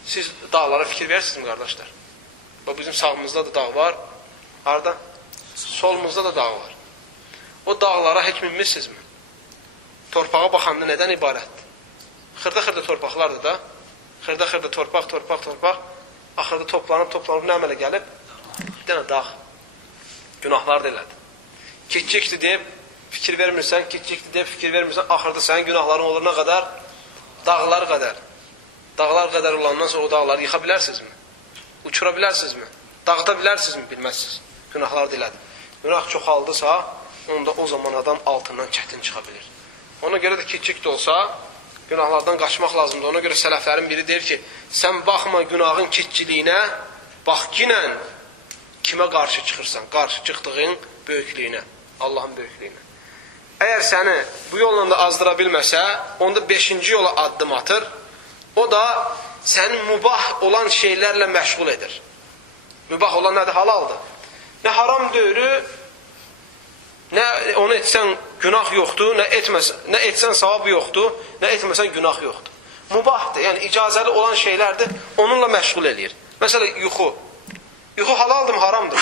Siz dağlara fikir verirsinizmi, qardaşlar? Bizim sağımızda da dağ var, harada? Solumuzda da dağ var. O dağlara heç minmişsizmi? Torpağa baxanda nədən ibarətdir? Xırda-xırda torpaqlardır da. Xırda-xırda torpaq. Axırda toplanıb nə əmələ gəlib? Bir dənə dağ. Günahlar da elədir. Kiçikdir deyib fikir vermirsən, axırda sənin günahların olur nə qədər? Dağlar qədər. Dağlar qədər olandan sonra o dağları yıxa bilərsinizmi? Uçura bilərsinizmi? Dağda bilərsinizmi? Bilməzsiniz. Günahlar da elədir. Günah çoxaldısa, onda o zaman adam altından çətin çıxa bilir. Ona görə də kiçik də olsa, günahlardan qaçmaq lazımdır. Ona görə sələflərin biri deyir ki, sən baxma günahın kiçiliyinə, bax kinə kimə qarşı çıxırsan? Qarşı çıxdığın böyüklüyünə, Allahın böyüklüyünə. Əgər səni bu yolla da azdıra bilməsə, onda 5-ci yola addım atır. O da sənin mübah olan şeylərlə məşğul edir. Mübah olan nədir? Halaldır. Nə haram döyürü, nə onu etsən günah yoxdur, nə etsən savabı yoxdur, nə etməsən günah yoxdur. Mubahdır, yəni icazəli olan şeylərdir, onunla məşğul eləyir. Məsələn, yuxu. Yuxu halaldır mı, haramdır?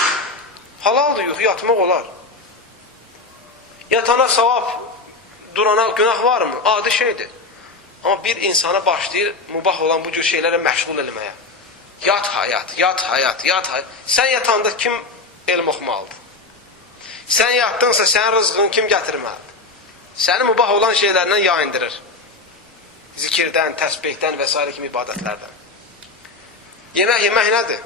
Halaldır, yuxu yatmaq olar. Yatana savab, durana günah var mı? Adi şeydir. Amma bir insana başlayır, mubah olan bu cür şeylərə məşğul eləməyə. Yat hayat. Sən yatanda kim elm oxumalıdır? Sən yatdınsa, sənin rızqını kim gətirməlidir? Səni mübah olan şeylərlə yayındırır. Zikirdən, təsbihdən və s. kimi ibadətlərdən. Yemək nədir?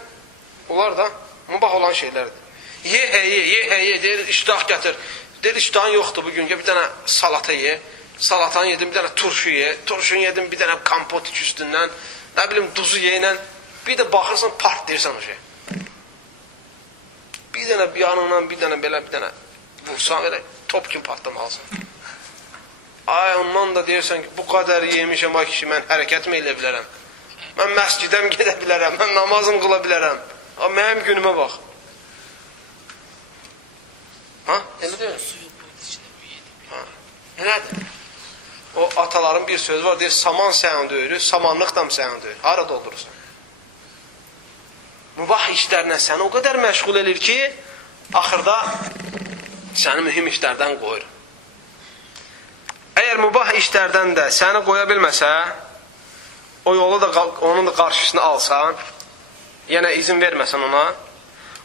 Onlar da mübah olan şeylərdir. Ye, deyir, iştah gətir. Deyir, iştahın yoxdur bugün, bir dənə salata ye. Salatanı yedim, bir dənə turşu ye. Turşunu yedim, bir dənə kompot iç üstündən. Nə bilim, duzu ye. Bir də baxırsan, partlayırsan o şey. Bir dənə yanından, bir dənə belə, bir dənə vursan, elə top kimi partlamalısın. Ay, ondan da deyirsən ki, bu qədər yemişəm, ay kişi, mən hərəkət mi elə bilərəm? Mən məscidəm gedə bilərəm, mən namazım qıla bilərəm. Mənim günümə bax. Ha, elə deyir. Elədir. O ataların bir sözü var, deyir, saman səyən döyürü, samanlıqdan səyən döyürü. Hara doldurursan? Mübah işlərlə səni o qədər məşğul edir ki, axırda səni mühüm işlərdən qoyur. Əgər mübah işlərdən də səni qoya bilməsə, o yolu da onun da qarşısını alsan, yenə izin verməsən ona,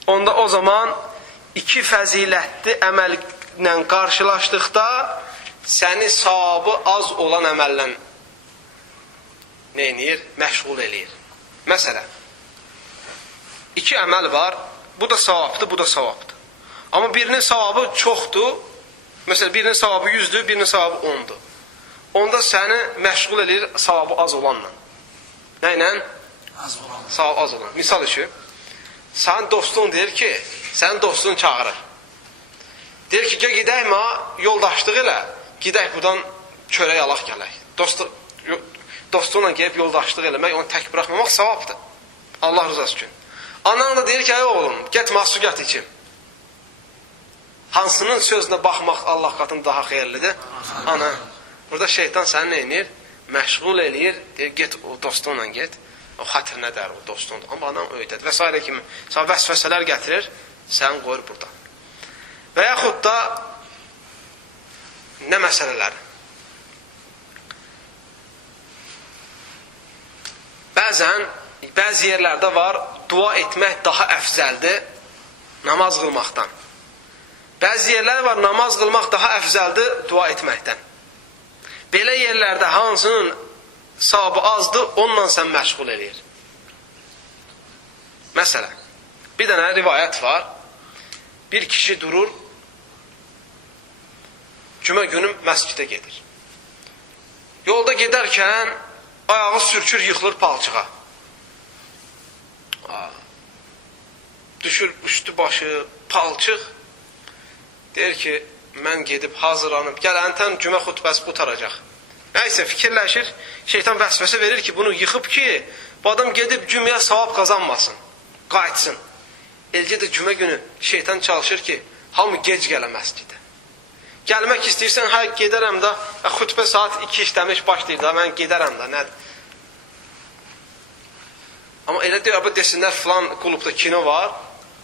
onda o zaman 2 fəzilətli əməllə qarşılaşdıqda səni savabı az olan əməllə məşğul eləyir. Məsələn, 2 əməl var, bu da savabdır, bu da savabdır. Amma birinin savabı çoxdur, məsələn, birinin savabı 100'dür, birinin savabı 10'dur. Onda səni məşğul edir savabı az olanla. Nə ilə? Az Az olan. Misal üçün, sənin dostun deyir ki, sənin dostun çağırır. Deyir ki, gəl gedək ma, yoldaşlıq elə, gedək buradan çörək alaq gələk. Dostunla gəlib yoldaşlıq eləmək, onu tək buraxmamaq savabdır. Allah rızası üçün. Anan da deyir ki, ay oğlum, getmə, su gət içim. Hansının sözünə baxmaq Allah qatında daha xeyirlidir? Ana. Burada şeytan səni nə edir? Məşğul eləyir, deyir, get o dostunla get. O xətrinə dər o dostundur. Amma anan öydədir. Və s. kimi sən vəsvəsələr gətirir, sən qoyur burada. Və yaxud da nə məsələlər? Bəzi yerlərdə var, dua etmək daha əfzəldir namaz qılmaqdan. Bəzi yerlər var, namaz qılmaq daha əfzəldir dua etməkdən. Belə yerlərdə hansının savabı azdır, onunla sən məşğul eləyir. Məsələn, bir dənə rivayət var. Bir kişi durur, cümə günü məscidə gedir. Yolda gedərkən ayağı sürçür, yıxılır palçığa. Düşür üstü başı, palçıq. Deyir ki, mən gedib hazırlanıb, gələnətən cümə xutbəsi qutaracaq. Nəysə fikirləşir, şeytan vəsvəsə verir ki, bunu yıxıb ki, bu adam gedib cüməyə savab qazanmasın, qayıtsın. Elcə də cümə günü şeytan çalışır ki, hamı gec gələ məscidə. Gəlmək istəyirsən, hə, gedərəm də, xutbə saat 2 işləmiş başlayır da, mən gedərəm də, nədir? Amma elə deyir, desinlər, filan qulubda kino var,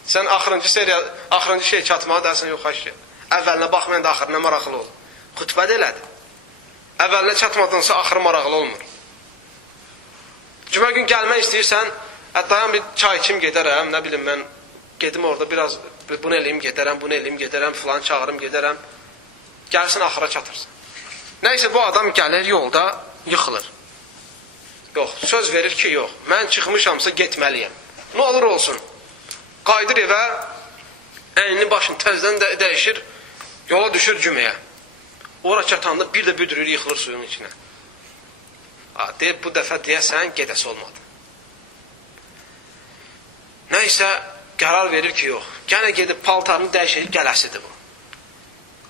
sən axırıncı şey çatmağa dərsən, yox, xaş, əvvəlinə baxmayan da axırına maraqlı olur. Xutbə də elədir. Əvvəlinə çatmadınsa, axırı maraqlı olmur. Cümə gün gəlmək istəyirsən, dayan bir çay içim gedərəm, nə bilim mən, gedim orada biraz, bunu eləyim gedərəm, filan çağırım gedərəm, gəlsin axıra çatırsan. Nəysə bu adam gəlir yolda, yıxılır. Yox, söz verir ki, yox, mən çıxmışamsa getməliyəm. Nə olur olsun. Qayıdır evə, əlini başını təzdən dəyişir, yola düşür cüməyə. Ora çatanda bir də büdürür, yıxılır suyun içinə. Deyir, bu dəfə deyəsən, gedəsi olmadı. Nəysə, qərar verir ki, yox, gənə gedib paltarını dəyişir, gələsidir bu.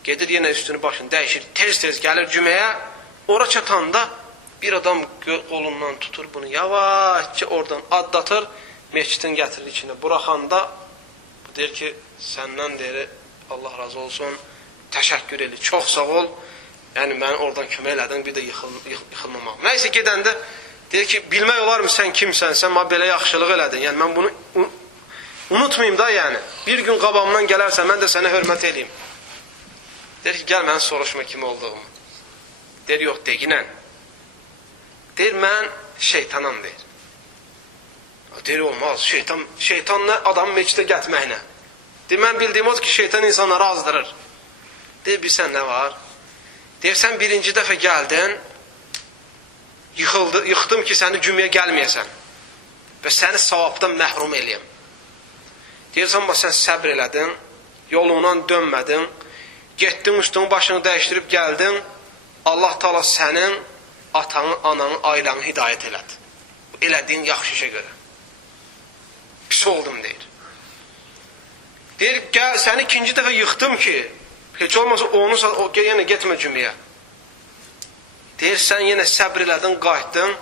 Gedir, yenə üstünü başını dəyişir, tez-tez gəlir cüməyə, ora çatanda bir adam qolundan tutur bunu, yavaşca oradan adlatır, meçidin gətirir içinə. Buraxanda, bu deyir ki, səndən deyir, Allah razı olsun, təşəkkür edir, çox sağ ol, yəni mən oradan kömək elədin, bir də yıxılmamaq. Nəysə gedəndə, deyir ki, bilmək olar mı sən kimsən, sən belə yaxşılıq elədin, yəni mən bunu unutmayayım da, yəni. Bir gün qabamdan gələrsən, mən də sənə hörmət eləyim. Deyir ki, gəl mən soruşma kim olduğumu. Deyir, yox, deginən. Deyir, mən şeytanam, deyir. Deyir, olmaz, şeytan nə adamı meçidə gətməklə. Deyir, mən bildiyim odur ki, şeytan insanları azdırır. Deyir, bilsən nə var? Deyir, sən birinci dəfə gəldin, yıxdım ki, səni cümləyə gəlməyəsən və səni savabdan məhrum eləyəm. Deyirsən, sən səbr elədin, yolundan dönmədin, getdin, üstünün başını dəyişdirib gəldin, Allah Taala sənin atanı, ananı, ailəni hidayət elədi. Elədiyin yaxşı işə görə. Pis oldum, deyir. Deyir, gəl, səni ikinci dəfə yıxdım ki, heç olmasa onu yenə getmə cümləyə. Deyir, sən yenə səbr elədin, qayıtdın,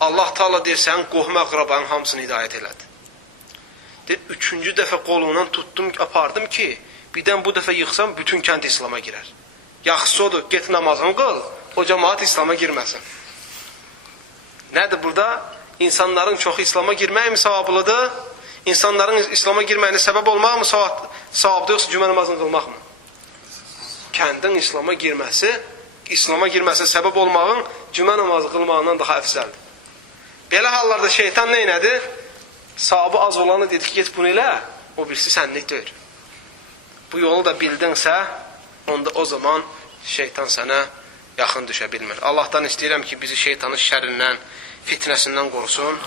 Allah Taala deyir, sənin qohum əqrabanın hamısını hidayət elədi. Deyir, üçüncü dəfə qolundan tutdum, apardım ki, birdən bu dəfə yıxsam, bütün kənd İslama girər. Yaxşısı odur, get namazını qıl, o cəmaat İslama girməsin. Nədir burada? İnsanların çoxu İslama girmək mi savablıdır? İnsanların İslama girməyinə səbəb olmaq mı savabdır, yoxsa cümə namazını qılmaq mı? Kəndin İslama girməsi səbəb olmağın cümə namazı qılmağından daha əfzəldir. Belə hallarda şeytan nə elədi? Savabı az olanı dedi ki, get bunu elə, o birisi sənlik deyir. Bu yolu da bildinsə, onda o zaman şeytan sənə yaxın düşə bilmir. Allahdan istəyirəm ki, bizi şeytanın şərrindən, fitnəsindən qorusun.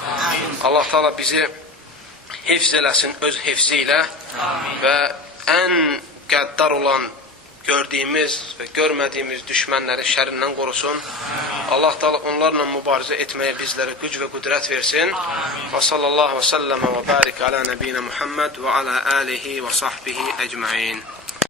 Allah Taala bizi hifz eləsin öz hifzi ilə və ən qəddar olan gördüyümüz və görmədiyimiz düşmənlərin şərrindən qorusun. Allah Teala onlarla mübarizə etməyə bizlərə güc və qüdrət versin. Və sallallahu və səlləmə və barik alə nəbiyinə Muhammed və alə alihi və sahbihi əcməin.